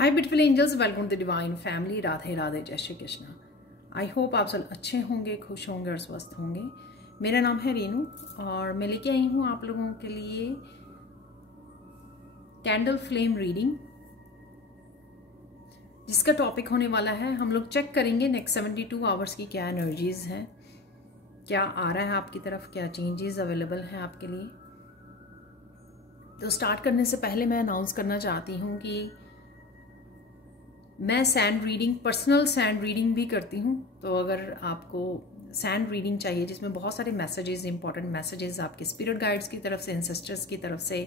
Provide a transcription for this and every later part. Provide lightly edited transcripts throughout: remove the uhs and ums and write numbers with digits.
Hi beautiful angels, welcome to the divine family. Radhe Radhe, Jai Shri Krishna. I hope आप सब अच्छे होंगे, खुश होंगे और स्वस्थ होंगे। मेरा नाम है रेनू और मैं लेके आई हूँ आप लोगों के लिए कैंडल फ्लेम रीडिंग, जिसका टॉपिक होने वाला है, हम लोग चेक करेंगे नेक्स्ट 72 आवर्स की क्या एनर्जीज हैं, क्या आ रहा है आपकी तरफ, क्या चेंजेस अवेलेबल हैं आपके लिए। तो स्टार्ट करने से पहले मैं अनाउंस करना चाहती हूँ कि मैं sand reading, personal sand reading भी करती हूँ। तो अगर आपको सैंड रीडिंग चाहिए जिसमें बहुत सारे मैसेजेस, इंपॉर्टेंट मैसेजेस आपके स्पिरिट गाइड्स की तरफ से, एंसेस्टर्स की तरफ से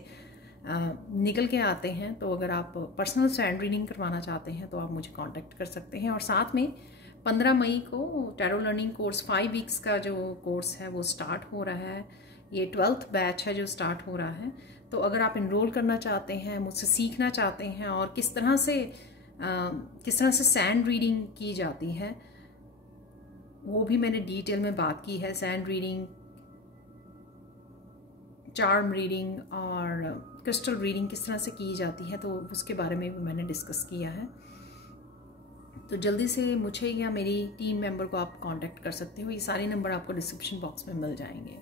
निकल के आते हैं, तो अगर आप पर्सनल सैंड रीडिंग करवाना चाहते हैं तो आप मुझे कांटेक्ट कर सकते हैं। और साथ में 15 मई को टैरो लर्निंग कोर्स 5 वीक्स का जो कोर्स है वो स्टार्ट हो रहा है। ये 12th बैच है जो स्टार्ट हो रहा है। तो अगर आप इनरोल करना चाहते हैं, मुझसे सीखना चाहते हैं और किस तरह से सैंड रीडिंग की जाती है, वो भी मैंने डिटेल में बात की है। सैंड रीडिंग, चार्म रीडिंग और क्रिस्टल रीडिंग किस तरह से की जाती है, तो उसके बारे में भी मैंने डिस्कस किया है। तो जल्दी से मुझे या मेरी टीम मेंबर को आप कांटेक्ट कर सकते हो। ये सारे नंबर आपको डिस्क्रिप्शन बॉक्स में मिल जाएंगे।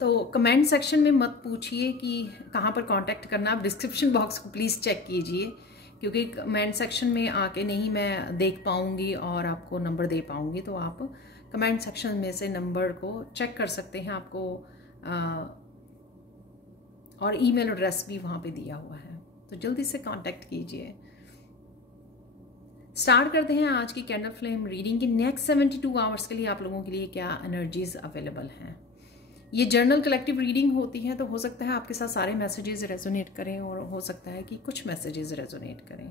तो कमेंट सेक्शन में मत पूछिए कि कहाँ पर कांटेक्ट करना, आप डिस्क्रिप्शन बॉक्स को प्लीज़ चेक कीजिए, क्योंकि कमेंट सेक्शन में आके नहीं मैं देख पाऊँगी और आपको नंबर दे पाऊँगी। तो आप कमेंट सेक्शन में से नंबर को चेक कर सकते हैं। आपको और ईमेल एड्रेस भी वहाँ पे दिया हुआ है, तो जल्दी से कांटेक्ट कीजिए। स्टार्ट करते हैं आज की कैंडल फ्लेम रीडिंग की। नेक्स्ट 72 आवर्स के लिए आप लोगों के लिए क्या एनर्जीज अवेलेबल हैं। ये जर्नल कलेक्टिव रीडिंग होती है, तो हो सकता है आपके साथ सारे मैसेजेस रेजोनेट करें और हो सकता है कि कुछ मैसेजेस रेजोनेट करें।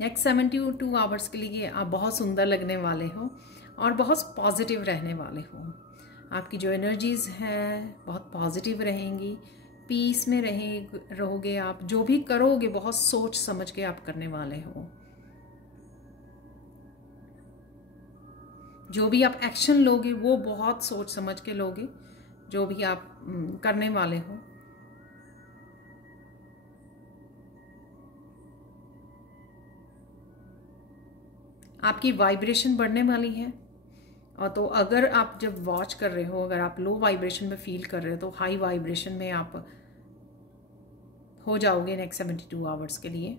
नेक्स्ट 72 आवर्स के लिए आप बहुत सुंदर लगने वाले हो और बहुत पॉजिटिव रहने वाले हो। आपकी जो एनर्जीज हैं बहुत पॉजिटिव रहेंगी, पीस में रहोगे। आप जो भी करोगे बहुत सोच समझ के आप करने वाले हो। जो भी आप एक्शन लोगे वो बहुत सोच समझ के लोगे, जो भी आप करने वाले हो। आपकी वाइब्रेशन बढ़ने वाली है। और तो अगर आप जब वॉच कर रहे हो, अगर आप लो वाइब्रेशन में फील कर रहे हो, तो हाई वाइब्रेशन में आप हो जाओगे नेक्स्ट 72 आवर्स के लिए,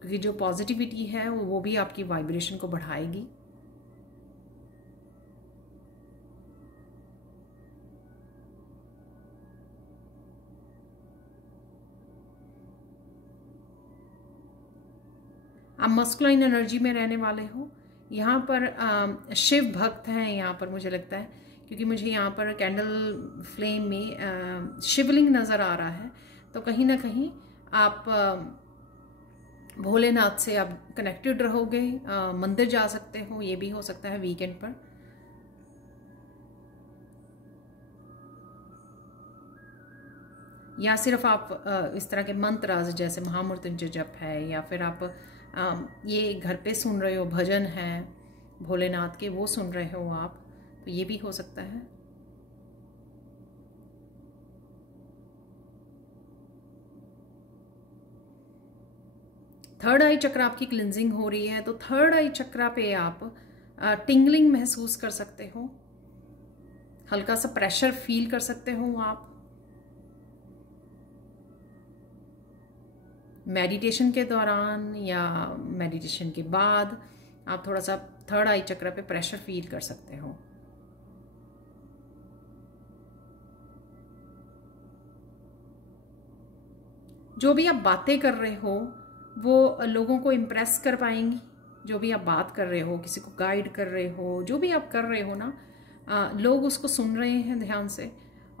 क्योंकि जो पॉजिटिविटी है वो भी आपकी वाइब्रेशन को बढ़ाएगी। आप मस्कुलाइन एनर्जी में रहने वाले हो। यहाँ पर शिव भक्त हैं यहाँ पर, मुझे लगता है, क्योंकि मुझे यहाँ पर कैंडल फ्लेम में शिवलिंग नज़र आ रहा है। तो कहीं ना कहीं आप भोलेनाथ से आप कनेक्टेड रहोगे। मंदिर जा सकते हो, ये भी हो सकता है वीकेंड पर। या सिर्फ आप इस तरह के मंत्र जैसे महामृत्युंजय जप है, या फिर आप ये घर पे सुन रहे हो, भजन है भोलेनाथ के, वो सुन रहे हो आप, तो ये भी हो सकता है। थर्ड आई चक्र आपकी क्लिंजिंग हो रही है, तो थर्ड आई चक्र पे आप टिंगलिंग महसूस कर सकते हो, हल्का सा प्रेशर फील कर सकते हो आप। मेडिटेशन के दौरान या मेडिटेशन के बाद आप थोड़ा सा थर्ड आई चक्र पे प्रेशर फील कर सकते हो। जो भी आप बातें कर रहे हो वो लोगों को इम्प्रेस कर पाएंगी। जो भी आप बात कर रहे हो, किसी को गाइड कर रहे हो, जो भी आप कर रहे हो ना, लोग उसको सुन रहे हैं ध्यान से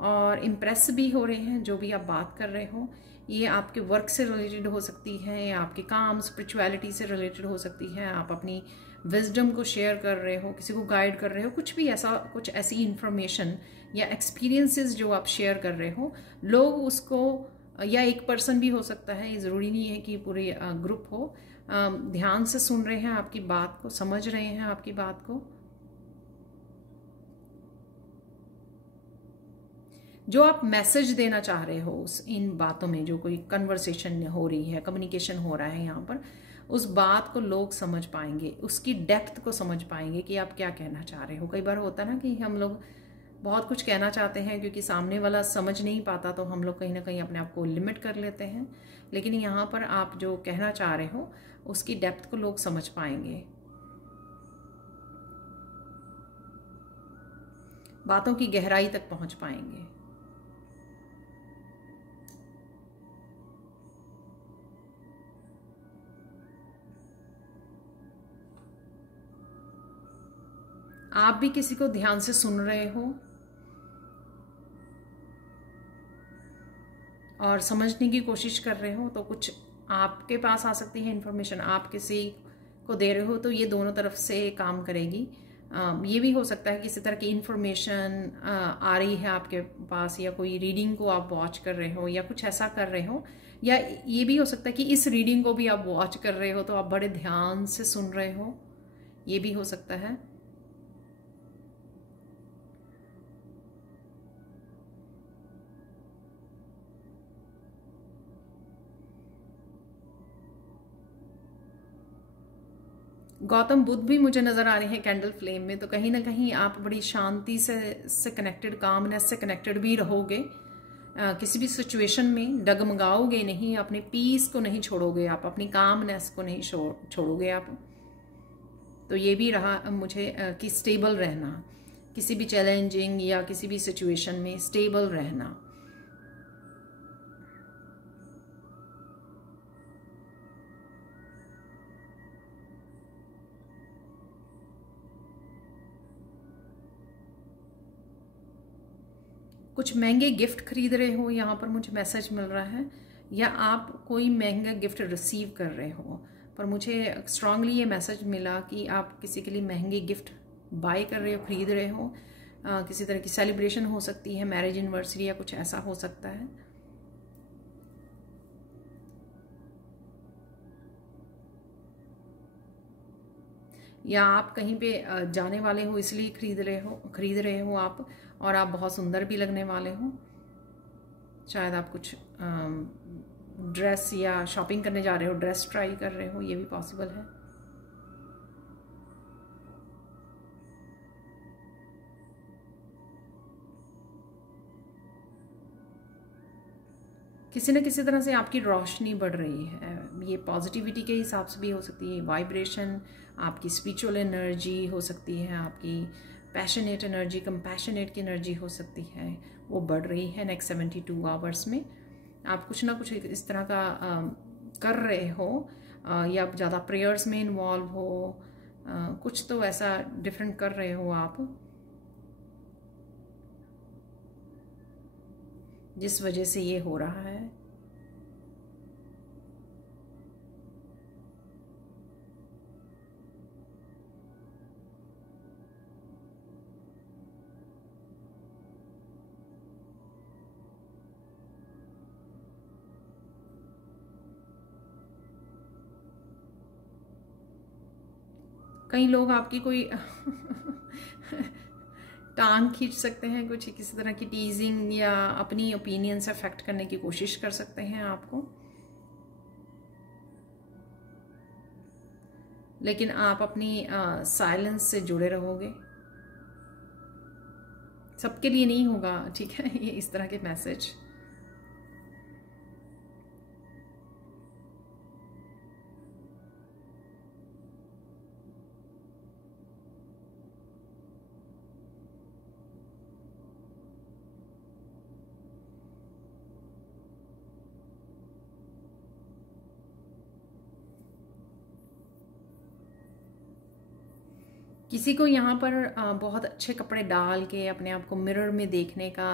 और इम्प्रेस भी हो रहे हैं। जो भी आप बात कर रहे हो, ये आपके वर्क से रिलेटेड हो सकती है, या आपके काम, स्पिरिचुअलिटी से रिलेटेड हो सकती है। आप अपनी विजडम को शेयर कर रहे हो, किसी को गाइड कर रहे हो, कुछ भी ऐसा, कुछ ऐसी इंफॉर्मेशन या एक्सपीरियंसेस जो आप शेयर कर रहे हो, लोग उसको, या एक पर्सन भी हो सकता है, ये ज़रूरी नहीं है कि पूरे ग्रुप हो, ध्यान से सुन रहे हैं आपकी बात को, समझ रहे हैं आपकी बात को। जो आप मैसेज देना चाह रहे हो उस इन बातों में, जो कोई कन्वर्सेशन हो रही है, कम्युनिकेशन हो रहा है यहाँ पर, उस बात को लोग समझ पाएंगे, उसकी डेप्थ को समझ पाएंगे कि आप क्या कहना चाह रहे हो। कई बार होता है ना कि हम लोग बहुत कुछ कहना चाहते हैं, क्योंकि सामने वाला समझ नहीं पाता तो हम लोग कहीं ना कहीं अपने आप को लिमिट कर लेते हैं। लेकिन यहाँ पर आप जो कहना चाह रहे हो उसकी डेप्थ को लोग समझ पाएंगे, बातों की गहराई तक पहुंच पाएंगे। आप भी किसी को ध्यान से सुन रहे हो और समझने की कोशिश कर रहे हो, तो कुछ आपके पास आ सकती है इन्फॉर्मेशन, आप किसी को दे रहे हो तो ये दोनों तरफ से काम करेगी। ये भी हो सकता है किसी तरह की इन्फॉर्मेशन आ रही है आपके पास, या कोई रीडिंग को आप वॉच कर रहे हो या कुछ ऐसा कर रहे हो, या ये भी हो सकता है कि इस रीडिंग को भी आप वॉच कर रहे हो तो आप बड़े ध्यान से सुन रहे हो, ये भी हो सकता है। गौतम बुद्ध भी मुझे नजर आ रहे हैं कैंडल फ्लेम में, तो कहीं ना कहीं आप बड़ी शांति से कनेक्टेड, कामनेस से कनेक्टेड भी रहोगे। किसी भी सिचुएशन में डगमगाओगे नहीं, अपने पीस को नहीं छोड़ोगे, आप अपनी कामनेस को नहीं छोड़ोगे आप। तो ये भी रहा मुझे कि स्टेबल रहना, किसी भी चैलेंजिंग या किसी भी सिचुएशन में स्टेबल रहना। कुछ महंगे गिफ्ट खरीद रहे हो, यहाँ पर मुझे मैसेज मिल रहा है, या आप कोई महंगा गिफ्ट रिसीव कर रहे हो, पर मुझे स्ट्रांगली ये मैसेज मिला कि आप किसी के लिए महंगे गिफ्ट बाय कर रहे हो, खरीद रहे हो। किसी तरह की सेलिब्रेशन हो सकती है, मैरिज एनिवर्सरी या कुछ ऐसा हो सकता है। या आप कहीं पे जाने वाले हो इसलिए खरीद रहे हो आप, और आप बहुत सुंदर भी लगने वाले हो। शायद आप कुछ ड्रेस या शॉपिंग करने जा रहे हो, ड्रेस ट्राई कर रहे हो, ये भी पॉसिबल है। किसी न किसी तरह से आपकी रोशनी बढ़ रही है, ये पॉजिटिविटी के हिसाब से भी हो सकती है, वाइब्रेशन, आपकी स्पिरिचुअल एनर्जी हो सकती है, आपकी पैशनेट एनर्जी, कंपैशनेट की एनर्जी हो सकती है, वो बढ़ रही है नेक्स्ट 72 आवर्स में। आप कुछ ना कुछ इस तरह का कर रहे हो, या आप ज़्यादा प्रेयर्स में इन्वॉल्व हो, कुछ तो ऐसा डिफरेंट कर रहे हो आप, जिस वजह से ये हो रहा है। कई लोग आपकी कोई टांग खींच सकते हैं, कुछ किसी तरह की टीजिंग या अपनी ओपिनियन से अफेक्ट करने की कोशिश कर सकते हैं आपको, लेकिन आप अपनी साइलेंस से जुड़े रहोगे। सबके लिए नहीं होगा, ठीक है, ये इस तरह के मैसेज। किसी को यहाँ पर बहुत अच्छे कपड़े डाल के अपने आप को मिरर में देखने का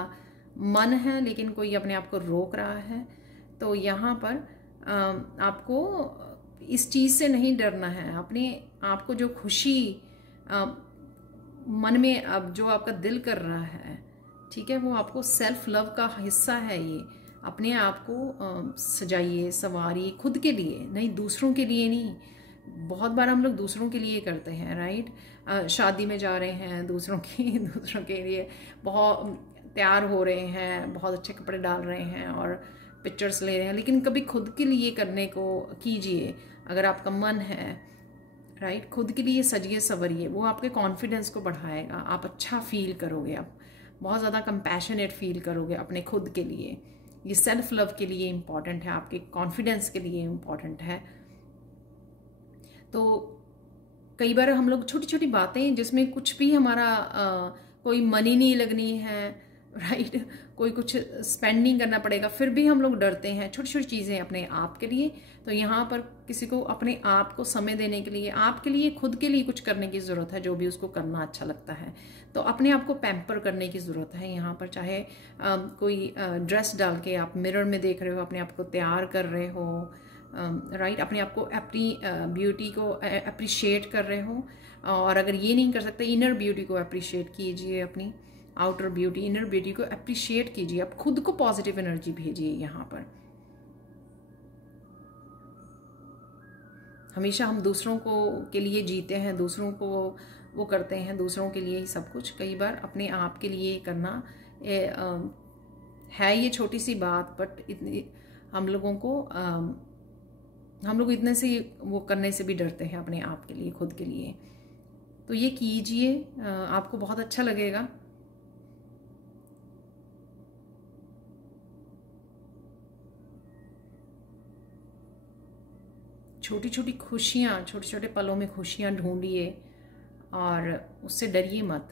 मन है, लेकिन कोई अपने आप को रोक रहा है। तो यहाँ पर आपको इस चीज़ से नहीं डरना है। अपने आप को जो खुशी मन में अब जो आपका दिल कर रहा है, ठीक है, वो आपको सेल्फ लव का हिस्सा है। ये अपने आप को सजाइए, संवारिए, खुद के लिए नहीं, दूसरों के लिए नहीं। बहुत बार हम लोग दूसरों के लिए करते हैं, राइट। शादी में जा रहे हैं दूसरों के लिए बहुत तैयार हो रहे हैं, बहुत अच्छे कपड़े डाल रहे हैं और पिक्चर्स ले रहे हैं, लेकिन कभी खुद के लिए करने को कीजिए अगर आपका मन है, राइट। खुद के लिए सजिए संवरिए, वो आपके कॉन्फिडेंस को बढ़ाएगा, आप अच्छा फील करोगे, आप बहुत ज़्यादा कंपैशनेट फील करोगे अपने खुद के लिए। ये सेल्फ लव के लिए इम्पॉर्टेंट है, आपके कॉन्फिडेंस के लिए इम्पॉर्टेंट है। तो कई बार हम लोग छोटी छोटी बातें जिसमें कुछ भी हमारा कोई मनी नहीं लगनी है, राइट, कोई कुछ स्पेंड नहीं करना पड़ेगा, फिर भी हम लोग डरते हैं छोटी छोटी चीज़ें अपने आप के लिए। तो यहाँ पर किसी को अपने आप को समय देने के लिए, आपके लिए, खुद के लिए कुछ करने की ज़रूरत है, जो भी उसको करना अच्छा लगता है। तो अपने आप को पैम्पर करने की ज़रूरत है यहाँ पर। चाहे कोई ड्रेस डाल के आप मिरर में देख रहे हो, अपने आप को तैयार कर रहे हो, राइट, अपने आप को, अपनी ब्यूटी को अप्रिशिएट कर रहे हो। और अगर ये नहीं कर सकते, इनर ब्यूटी को अप्रिशिएट कीजिए, अपनी आउटर ब्यूटी, इनर ब्यूटी को अप्रिशिएट कीजिए। आप खुद को पॉजिटिव एनर्जी भेजिए। यहाँ पर हमेशा हम दूसरों को के लिए जीते हैं, दूसरों को वो करते हैं, दूसरों के लिए ही सब कुछ। कई बार अपने आप के लिए करना है ये छोटी सी बात, बट इतनी हम लोगों को हम लोग इतने से वो करने से भी डरते हैं अपने आप के लिए, खुद के लिए। तो ये कीजिए, आपको बहुत अच्छा लगेगा। छोटी छोटी खुशियाँ, छोटे छोटे पलों में खुशियाँ ढूंढिए और उससे डरिए मत।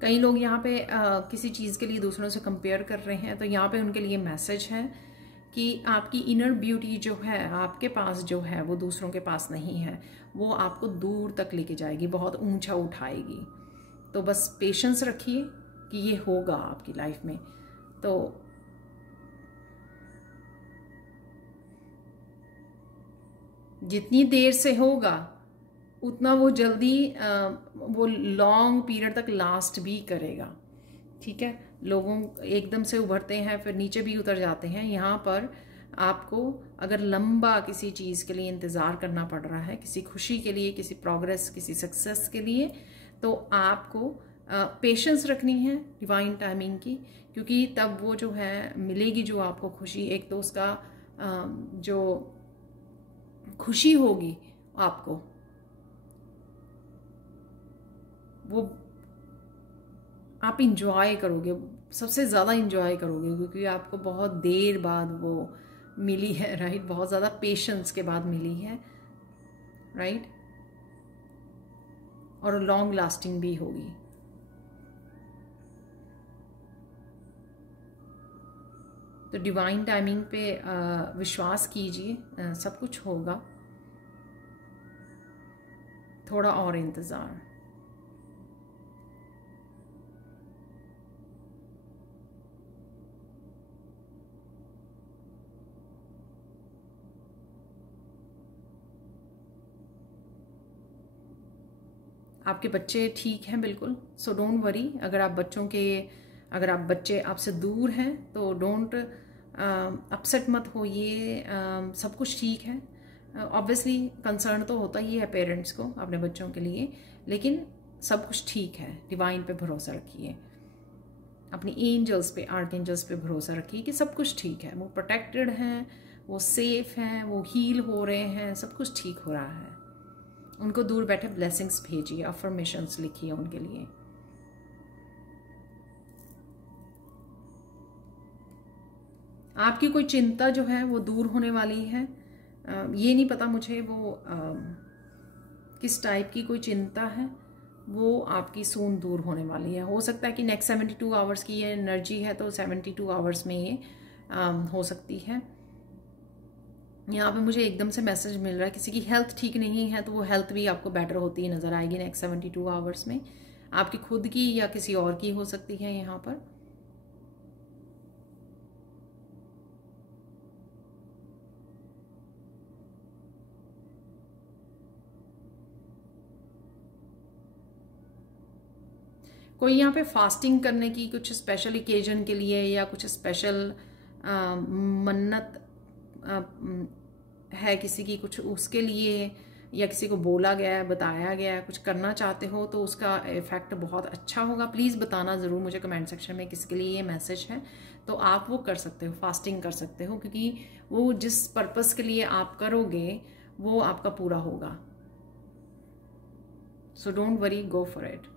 कई लोग यहाँ पे किसी चीज़ के लिए दूसरों से कंपेयर कर रहे हैं, तो यहाँ पे उनके लिए मैसेज है कि आपकी इनर ब्यूटी जो है आपके पास, जो है वो दूसरों के पास नहीं है। वो आपको दूर तक लेके जाएगी, बहुत ऊंचा उठाएगी। तो बस पेशेंस रखिए कि ये होगा आपकी लाइफ में। तो जितनी देर से होगा उतना वो जल्दी वो लॉन्ग पीरियड तक लास्ट भी करेगा, ठीक है। लोगों एकदम से उभरते हैं फिर नीचे भी उतर जाते हैं। यहाँ पर आपको अगर लंबा किसी चीज़ के लिए इंतज़ार करना पड़ रहा है, किसी खुशी के लिए, किसी प्रोग्रेस, किसी सक्सेस के लिए, तो आपको पेशेंस रखनी है डिवाइन टाइमिंग की, क्योंकि तब वो जो है मिलेगी जो आपको खुशी। एक तो उसका जो खुशी होगी आपको, वो आप इंजॉय करोगे, सबसे ज़्यादा इंजॉय करोगे, क्योंकि आपको बहुत देर बाद वो मिली है, राइट, बहुत ज़्यादा पेशेंस के बाद मिली है, राइट, और लॉन्ग लास्टिंग भी होगी। तो डिवाइन टाइमिंग पे विश्वास कीजिए, सब कुछ होगा। थोड़ा और इंतज़ार। आपके बच्चे ठीक हैं बिल्कुल, सो डोंट वरी। अगर आप बच्चे आपसे दूर हैं तो डोंट अपसेट मत होइए, सब कुछ ठीक है। ऑब्वियसली कंसर्न तो होता ही है पेरेंट्स को अपने बच्चों के लिए, लेकिन सब कुछ ठीक है। डिवाइन पे भरोसा रखिए, अपनी एंजल्स पे, आर्क एंजल्स पे भरोसा रखिए कि सब कुछ ठीक है, वो प्रोटेक्टेड हैं, वो सेफ हैं, वो हील हो रहे हैं, सब कुछ ठीक हो रहा है। उनको दूर बैठे ब्लेसिंग्स भेजिए, अफर्मेशंस लिखिए उनके लिए। आपकी कोई चिंता जो है वो दूर होने वाली है। ये नहीं पता मुझे वो किस टाइप की कोई चिंता है, वो आपकी सून दूर होने वाली है। हो सकता है कि नेक्स्ट 72 आवर्स की ये एनर्जी है, तो 72 आवर्स में ये हो सकती है। यहाँ पे मुझे एकदम से मैसेज मिल रहा है किसी की हेल्थ ठीक नहीं है, तो वो हेल्थ भी आपको बेटर होती नज़र आएगी नेक्स्ट 72 आवर्स में। आपकी खुद की या किसी और की हो सकती है यहाँ पर। कोई यहाँ पे फास्टिंग करने की कुछ स्पेशल ओकेजन के लिए या कुछ स्पेशल मन्नत है किसी की, कुछ उसके लिए, या किसी को बोला गया है, बताया गया है, कुछ करना चाहते हो तो उसका इफ़ेक्ट बहुत अच्छा होगा। प्लीज़ बताना ज़रूर मुझे कमेंट सेक्शन में किसके लिए ये मैसेज है। तो आप वो कर सकते हो, फास्टिंग कर सकते हो, क्योंकि वो जिस पर्पस के लिए आप करोगे वो आपका पूरा होगा। So don't worry, go for it.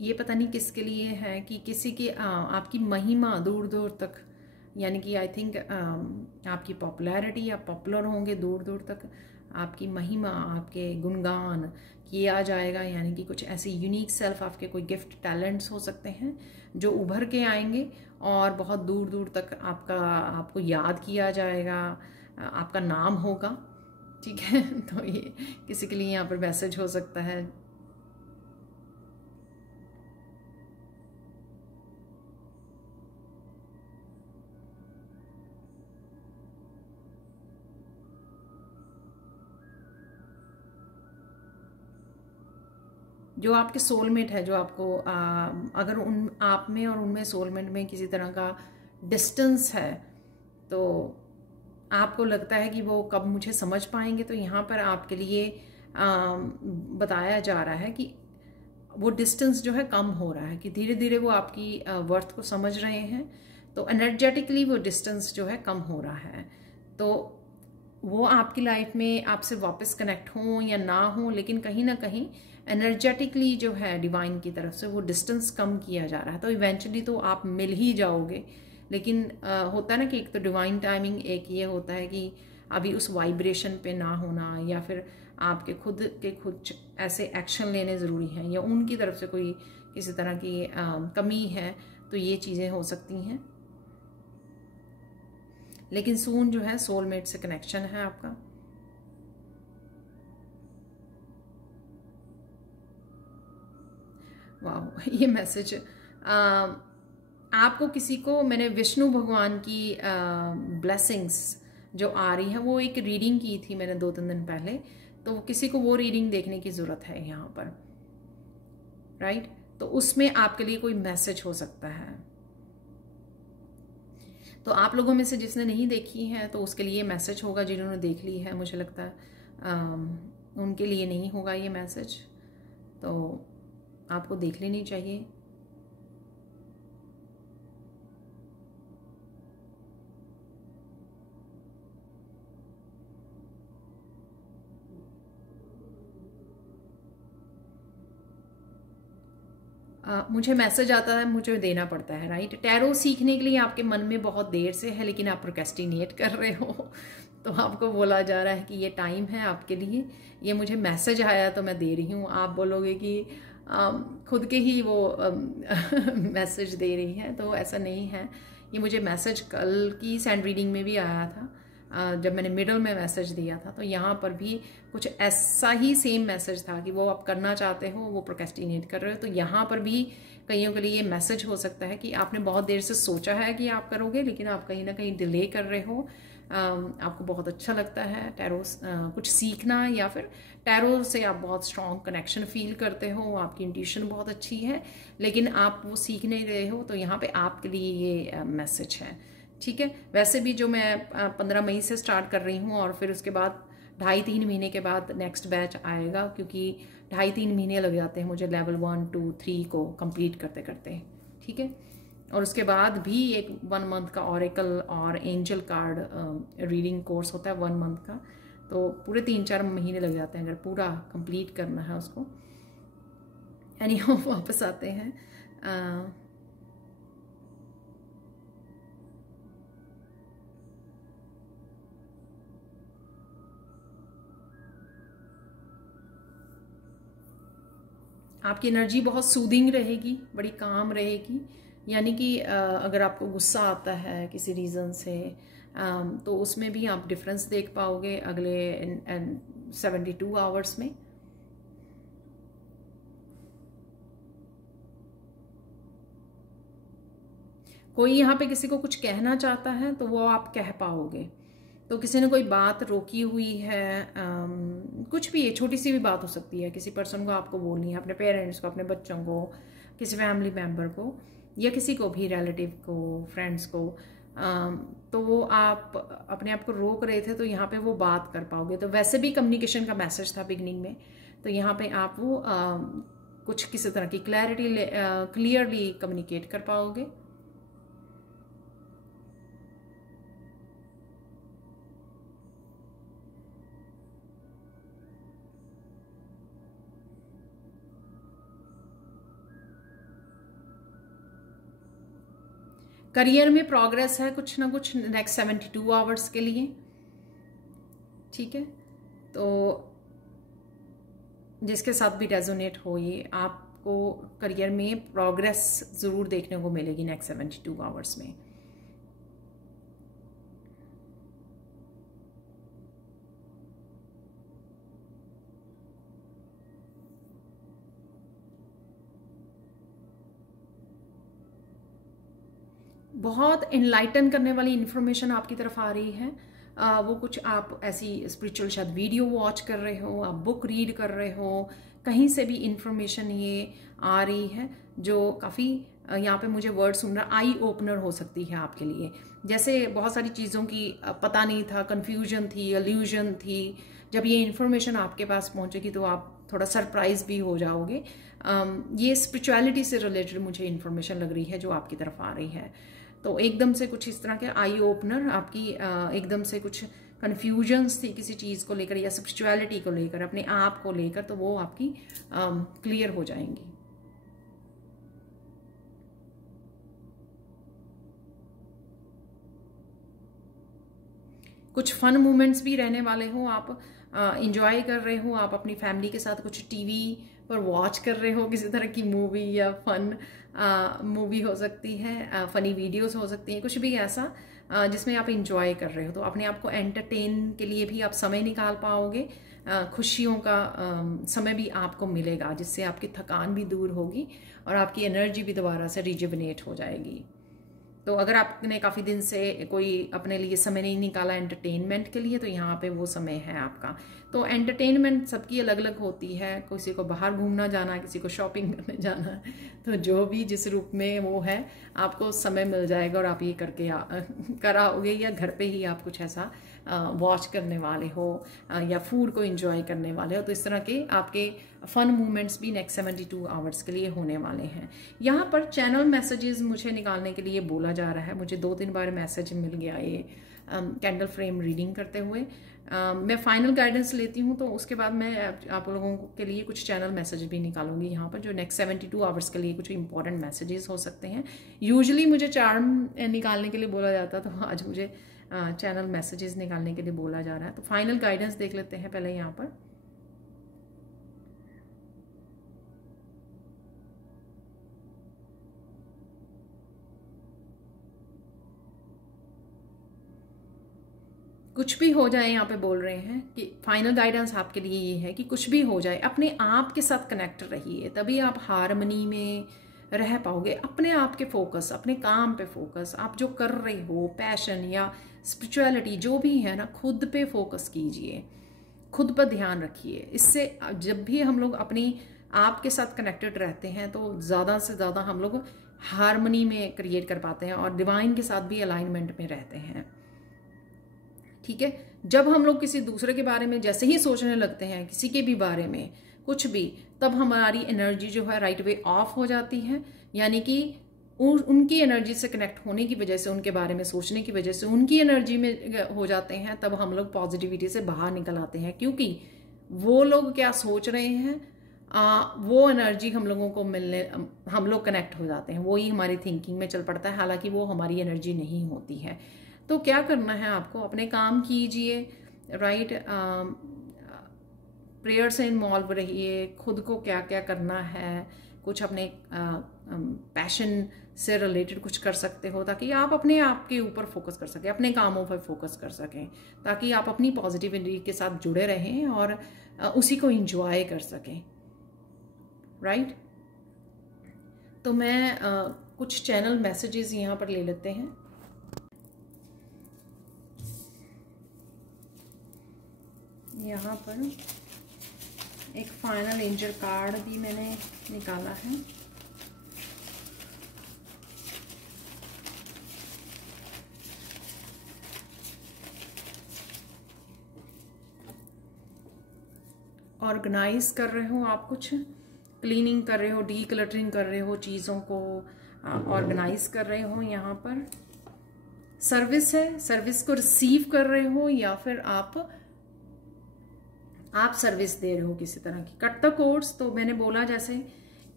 ये पता नहीं किसके लिए है कि किसी की आपकी महिमा दूर दूर तक, यानी कि आई थिंक आपकी पॉपुलैरिटी, आप पॉपुलर होंगे दूर दूर तक, आपकी महिमा, आपके गुणगान किया जाएगा। यानी कि कुछ ऐसी यूनिक सेल्फ, आपके कोई गिफ्ट टैलेंट्स हो सकते हैं जो उभर के आएंगे और बहुत दूर दूर तक आपको याद किया जाएगा, आपका नाम होगा। ठीक है तो ये किसी के लिए यहाँ पर मैसेज हो सकता है। जो आपके सोलमेट है, जो आपको अगर उन आप में और उनमें सोलमेट में किसी तरह का डिस्टेंस है तो आपको लगता है कि वो कब मुझे समझ पाएंगे, तो यहाँ पर आपके लिए बताया जा रहा है कि वो डिस्टेंस जो है कम हो रहा है, कि धीरे धीरे वो आपकी वर्थ को समझ रहे हैं। तो एनर्जेटिकली वो डिस्टेंस जो है कम हो रहा है। तो वो आपकी लाइफ में आपसे वापस कनेक्ट हो या ना हो, लेकिन कहीं ना कहीं एनर्जेटिकली जो है डिवाइन की तरफ से वो डिस्टेंस कम किया जा रहा है। तो इवेंचुअली तो आप मिल ही जाओगे, लेकिन होता है ना कि एक तो डिवाइन टाइमिंग, एक ये होता है कि अभी उस वाइब्रेशन पे ना होना, या फिर आपके खुद के कुछ ऐसे एक्शन लेने ज़रूरी हैं, या उनकी तरफ से कोई किसी तरह की कमी है, तो ये चीज़ें हो सकती हैं। लेकिन सून जो है सोलमेट से कनेक्शन है आपका। वाह, ये मैसेज आपको किसी को, मैंने विष्णु भगवान की ब्लेसिंग्स जो आ रही हैं, वो एक रीडिंग की थी मैंने 2-3 दिन पहले, तो किसी को वो रीडिंग देखने की ज़रूरत है यहाँ पर, राइट। तो उसमें आपके लिए कोई मैसेज हो सकता है। तो आप लोगों में से जिसने नहीं देखी है तो उसके लिए मैसेज होगा, जिन्होंने देख ली है मुझे लगता है उनके लिए नहीं होगा ये मैसेज, तो आपको देख लेनी चाहिए। मुझे मैसेज आता है, मुझे देना पड़ता है, राइट। टैरो सीखने के लिए आपके मन में बहुत देर से है, लेकिन आप प्रोक्रेस्टिनेट कर रहे हो तो आपको बोला जा रहा है कि ये टाइम है आपके लिए, ये मुझे मैसेज आया तो मैं दे रही हूँ। आप बोलोगे कि खुद के ही वो मैसेज दे रही है, तो ऐसा नहीं है। ये मुझे मैसेज कल की सैंड रीडिंग में भी आया था, जब मैंने मिडल में मैसेज दिया था, तो यहाँ पर भी कुछ ऐसा ही सेम मैसेज था कि वो आप करना चाहते हो, वो प्रोक्रेस्टिनेट कर रहे हो। तो यहाँ पर भी कईयों के लिए ये मैसेज हो सकता है कि आपने बहुत देर से सोचा है कि आप करोगे, लेकिन आप कहीं ना कहीं डिले कर रहे हो। आपको बहुत अच्छा लगता है टैरो कुछ सीखना, या फिर टैरो से आप बहुत स्ट्रॉन्ग कनेक्शन फील करते हो, आपकी इंट्यूशन बहुत अच्छी है, लेकिन आप वो सीख नहीं रहे हो। तो यहाँ पे आपके लिए ये मैसेज है, ठीक है। वैसे भी जो मैं 15 मई से स्टार्ट कर रही हूँ, और फिर उसके बाद 2.5-3 महीने के बाद नेक्स्ट बैच आएगा, क्योंकि 2.5-3 महीने लग जाते हैं मुझे लेवल 1, 2, 3 को कंप्लीट करते करते, ठीक है। और उसके बाद भी एक 1 मंथ का ऑरेकल और एंजल कार्ड रीडिंग कोर्स होता है 1 मंथ का, तो पूरे 3-4 महीने लग जाते हैं अगर पूरा कंप्लीट करना है उसको। यानी हम वापस आते हैं आपकी एनर्जी बहुत सूदिंग रहेगी, बड़ी काम रहेगी, यानी कि अगर आपको गुस्सा आता है किसी रीज़न से, तो उसमें भी आप डिफरेंस देख पाओगे अगले 72 आवर्स में। कोई यहाँ पे किसी को कुछ कहना चाहता है तो वो आप कह पाओगे। तो किसी ने कोई बात रोकी हुई है, कुछ भी, छोटी सी भी बात हो सकती है, किसी पर्सन को आपको बोलनी है, अपने पेरेंट्स को, अपने बच्चों को, किसी फैमिली मेम्बर को, या किसी को भी, रिलेटिव को, फ्रेंड्स को, तो वो आप अपने आप को रोक रहे थे तो यहाँ पे वो बात कर पाओगे। तो वैसे भी कम्युनिकेशन का मैसेज था बिगनिंग में, तो यहाँ पे आप वो कुछ किसी तरह की क्लियरली कम्युनिकेट कर पाओगे। करियर में प्रोग्रेस है कुछ ना कुछ नेक्स्ट 72 आवर्स के लिए, ठीक है। तो जिसके साथ भी रेजोनेट हो ये, आपको करियर में प्रोग्रेस ज़रूर देखने को मिलेगी नेक्स्ट 72 आवर्स में। बहुत इनलाइटन करने वाली इन्फॉर्मेशन आपकी तरफ आ रही है। वो कुछ आप ऐसी स्पिरिचुअल शायद वीडियो वॉच कर रहे हो, आप बुक रीड कर रहे हो, कहीं से भी इन्फॉर्मेशन ये आ रही है जो काफ़ी यहाँ पे मुझे वर्ड सुन रहा, आई ओपनर हो सकती है आपके लिए। जैसे बहुत सारी चीज़ों की पता नहीं था, कन्फ्यूजन थी, इल्यूजन थी, जब ये इन्फॉर्मेशन आपके पास पहुँचेगी तो आप थोड़ा सरप्राइज भी हो जाओगे। ये स्पिरिचुअलिटी से रिलेटेड मुझे इन्फॉर्मेशन लग रही है जो आपकी तरफ आ रही है। तो एकदम से कुछ इस तरह के आई ओपनर, आपकी एकदम से कुछ कन्फ्यूजन्स थी किसी चीज़ को लेकर या स्पिरिचुअलिटी को लेकर, अपने आप को लेकर, तो वो आपकी क्लियर हो जाएंगी। कुछ फन मोमेंट्स भी रहने वाले हो, आप इंजॉय कर रहे हो, आप अपनी फैमिली के साथ कुछ टीवी पर वॉच कर रहे हो, किसी तरह की मूवी या फन मूवी हो सकती है, फनी वीडियोस हो सकती हैं, कुछ भी ऐसा जिसमें आप इंजॉय कर रहे हो। तो अपने आप को एंटरटेन के लिए भी आप समय निकाल पाओगे, खुशियों का समय भी आपको मिलेगा, जिससे आपकी थकान भी दूर होगी और आपकी एनर्जी भी दोबारा से रिजुविनेट हो जाएगी। तो अगर आपने काफ़ी दिन से कोई अपने लिए समय नहीं निकाला एंटरटेनमेंट के लिए, तो यहाँ पे वो समय है आपका। तो एंटरटेनमेंट सबकी अलग अलग होती है, किसी को बाहर घूमना जाना, किसी को शॉपिंग करने जाना, तो जो भी जिस रूप में वो है, आपको समय मिल जाएगा और आप ये करके कराओगे, या घर पे ही आप कुछ ऐसा वॉच करने वाले हो या फूड को एंजॉय करने वाले हो। तो इस तरह के आपके फन मूवमेंट्स भी नेक्स्ट 72 आवर्स के लिए होने वाले हैं। यहाँ पर चैनल मैसेजेस मुझे निकालने के लिए बोला जा रहा है, मुझे 2-3 बार मैसेज मिल गया ये कैंडल फ्रेम रीडिंग करते हुए। मैं फाइनल गाइडेंस लेती हूँ, तो उसके बाद मैं आप लोगों के लिए कुछ चैनल मैसेज भी निकालूंगी यहाँ पर, जो नेक्स्ट 72 आवर्स के लिए कुछ इंपॉर्टेंट मैसेजेस हो सकते हैं। यूजुअली मुझे चार्म निकालने के लिए बोला जाता, तो आज मुझे चैनल मैसेजेस निकालने के लिए बोला जा रहा है। तो फाइनल गाइडेंस देख लेते हैं पहले यहाँ पर। कुछ भी हो जाए, यहाँ पे बोल रहे हैं कि फाइनल गाइडेंस आपके लिए ये है कि कुछ भी हो जाए, अपने आप के साथ कनेक्ट रहिए, तभी आप हार्मनी में रह पाओगे। अपने आप के फोकस, अपने काम पे फोकस, आप जो कर रहे हो, पैशन या स्पिरिचुअलिटी जो भी है ना, खुद पे फोकस कीजिए, खुद पर ध्यान रखिए। इससे जब भी हम लोग अपनी आप के साथ कनेक्टेड रहते हैं तो ज़्यादा से ज़्यादा हम लोग हार्मनी में क्रिएट कर पाते हैं और डिवाइन के साथ भी अलाइनमेंट में रहते हैं, ठीक है। जब हम लोग किसी दूसरे के बारे में जैसे ही सोचने लगते हैं, किसी के भी बारे में कुछ भी, तब हमारी एनर्जी जो है राइट वे ऑफ हो जाती है। यानी कि उनकी एनर्जी से कनेक्ट होने की वजह से, उनके बारे में सोचने की वजह से उनकी एनर्जी में हो जाते हैं, तब हम लोग पॉजिटिविटी से बाहर निकल आते हैं। क्योंकि वो लोग क्या सोच रहे हैं, वो एनर्जी हम लोगों को मिलने, हम लोग कनेक्ट हो जाते हैं, वो ही हमारी थिंकिंग में चल पड़ता है, हालांकि वो हमारी एनर्जी नहीं होती है। तो क्या करना है आपको, अपने काम कीजिए, राइट, प्रेयर से इन्वॉल्व रहिए, खुद को क्या क्या करना है, कुछ अपने पैशन से रिलेटेड कुछ कर सकते हो, ताकि आप अपने आप के ऊपर फोकस कर सकें, अपने कामों पर फोकस कर सकें, ताकि आप अपनी पॉजिटिविटी के साथ जुड़े रहें और उसी को एंजॉय कर सकें, राइट। तो मैं कुछ चैनल मैसेजेस यहाँ पर ले लेते हैं। यहाँ पर एक फाइनल एंजल कार्ड भी मैंने निकाला है। ऑर्गेनाइज कर रहे हो आप, कुछ क्लीनिंग कर रहे हो, डीक्लटरिंग कर रहे हो, चीज़ों को ऑर्गेनाइज कर रहे हो। यहाँ पर सर्विस है, सर्विस को रिसीव कर रहे हो या फिर आप सर्विस दे रहे हो किसी तरह की। कट द कोर्स, तो मैंने बोला जैसे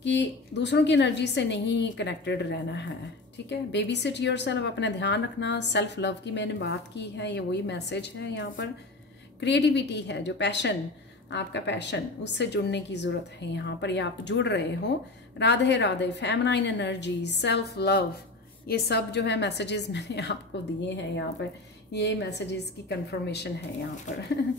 कि दूसरों की एनर्जी से नहीं कनेक्टेड रहना है, ठीक है। बेबी सिट योरसेल्फ, अपना ध्यान रखना, सेल्फ लव की मैंने बात की है, ये वही मैसेज है। यहाँ पर क्रिएटिविटी है, जो पैशन, आपका पैशन, उससे जुड़ने की ज़रूरत है यहाँ पर, या आप जुड़ रहे हो। Radhe Radhe, feminine energy, self love, ये सब जो है मैसेजेस मैंने आपको दिए हैं यहाँ पर, ये मैसेजेस की कंफर्मेशन है यहाँ पर।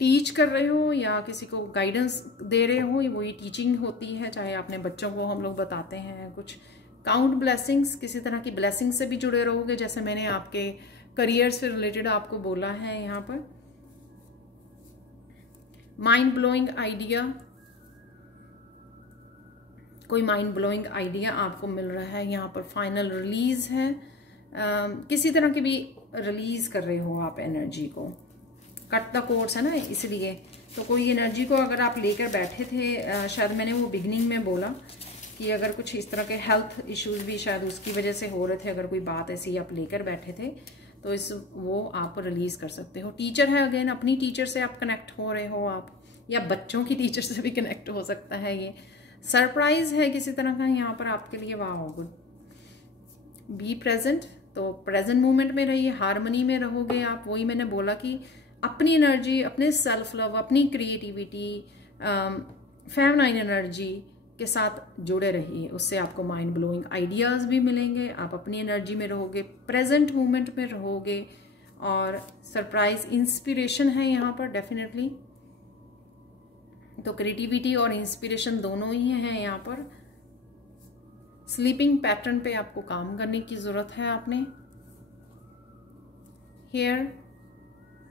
टीच कर रहे हो या किसी को गाइडेंस दे रहे हो, वही टीचिंग होती है। चाहे अपने बच्चों को हम लोग बताते हैं कुछ। काउंट ब्लेसिंग्स, किसी तरह की ब्लेसिंग से भी जुड़े रहोगे, जैसे मैंने आपके करियर से रिलेटेड आपको बोला है यहाँ पर। माइंड ब्लोइंग आइडिया, कोई माइंड ब्लोइंग आइडिया आपको मिल रहा है यहाँ पर। फाइनल रिलीज है, किसी तरह की भी रिलीज कर रहे हो आप एनर्जी को। कट द कोर्स है ना, इसलिए तो कोई एनर्जी को अगर आप लेकर बैठे थे, शायद मैंने वो बिगनिंग में बोला कि अगर कुछ इस तरह के हेल्थ इश्यूज भी शायद उसकी वजह से हो रहे थे, अगर कोई बात ऐसी आप लेकर बैठे थे तो वो आप रिलीज कर सकते हो। टीचर है, अगेन अपनी टीचर से आप कनेक्ट हो रहे हो आप, या बच्चों की टीचर से भी कनेक्ट हो सकता है। ये सरप्राइज है किसी तरह का यहाँ पर आपके लिए। वाह, गुड। बी प्रेजेंट, तो प्रेजेंट मोमेंट में रहिए, हार्मनी में रहोगे आप। वही मैंने बोला कि अपनी एनर्जी, अपने सेल्फ लव, अपनी क्रिएटिविटी, फेमिनाइन एनर्जी के साथ जुड़े रहिए, उससे आपको माइंड ब्लोइंग आइडियाज़ भी मिलेंगे। आप अपनी एनर्जी में रहोगे, प्रेजेंट मोमेंट में रहोगे, और सरप्राइज इंस्पिरेशन है यहाँ पर डेफिनेटली। तो क्रिएटिविटी और इंस्पिरेशन दोनों ही हैं यहाँ पर। स्लीपिंग पैटर्न पे आपको काम करने की ज़रूरत है आपने। हेयर,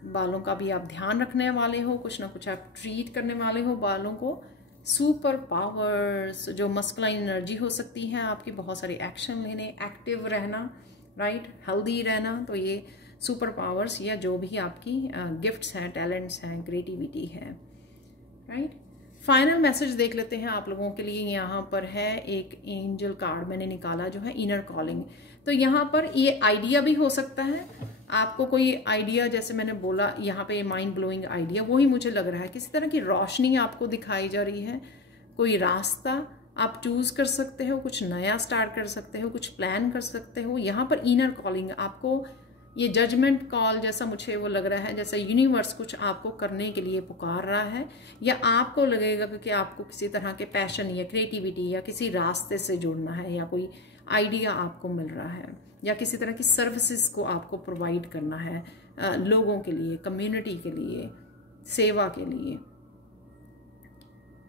बालों का भी आप ध्यान रखने वाले हो, कुछ ना कुछ आप ट्रीट करने वाले हो बालों को। सुपर पावर्स, जो मस्कुलाइन एनर्जी हो सकती है आपकी, बहुत सारे एक्शन लेने, एक्टिव रहना, राइट, हेल्दी रहना। तो ये सुपर पावर्स या जो भी आपकी गिफ्ट्स हैं, टैलेंट्स हैं, क्रिएटिविटी है, राइट। फाइनल मैसेज देख लेते हैं आप लोगों के लिए। यहाँ पर है एक एंजल कार्ड मैंने निकाला जो है इनर कॉलिंग। तो यहाँ पर ये आइडिया भी हो सकता है आपको, कोई आइडिया, जैसे मैंने बोला यहाँ पे माइंड ब्लोइंग आइडिया, वही मुझे लग रहा है। किसी तरह की रोशनी आपको दिखाई जा रही है, कोई रास्ता आप चूज कर सकते हो, कुछ नया स्टार्ट कर सकते हो, कुछ प्लान कर सकते हो। यहाँ पर इनर कॉलिंग, आपको ये जजमेंट कॉल जैसा मुझे वो लग रहा है, जैसा यूनिवर्स कुछ आपको करने के लिए पुकार रहा है, या आपको लगेगा कि आपको किसी तरह के पैशन या क्रिएटिविटी या किसी रास्ते से जुड़ना है, या कोई आइडिया आपको मिल रहा है, या किसी तरह की सर्विसेज को आपको प्रोवाइड करना है लोगों के लिए, कम्युनिटी के लिए, सेवा के लिए।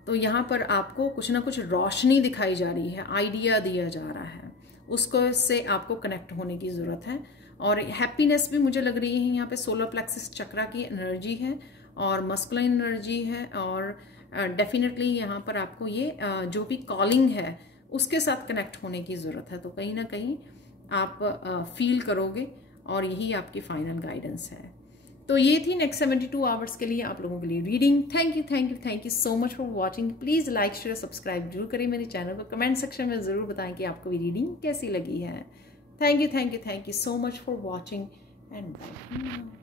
तो यहाँ पर आपको कुछ ना कुछ रोशनी दिखाई जा रही है, आइडिया दिया जा रहा है, उसको से आपको कनेक्ट होने की ज़रूरत है। और हैप्पीनेस भी मुझे लग रही है यहाँ पे, सोलर प्लेक्सिस चक्रा की एनर्जी है और मस्कुलाइन एनर्जी है, और डेफिनेटली यहाँ पर आपको ये जो भी कॉलिंग है उसके साथ कनेक्ट होने की ज़रूरत है। तो कहीं ना कहीं आप फील करोगे, और यही आपकी फाइनल गाइडेंस है। तो ये थी नेक्स्ट 72 आवर्स के लिए आप लोगों के लिए reading. Thank you so much for watching. Please like, share, subscribe जरूर करें मेरे चैनल को। कमेंट सेक्शन में ज़रूर बताएं कि आपको ये रीडिंग कैसी लगी है। Thank you so much for watching and bye.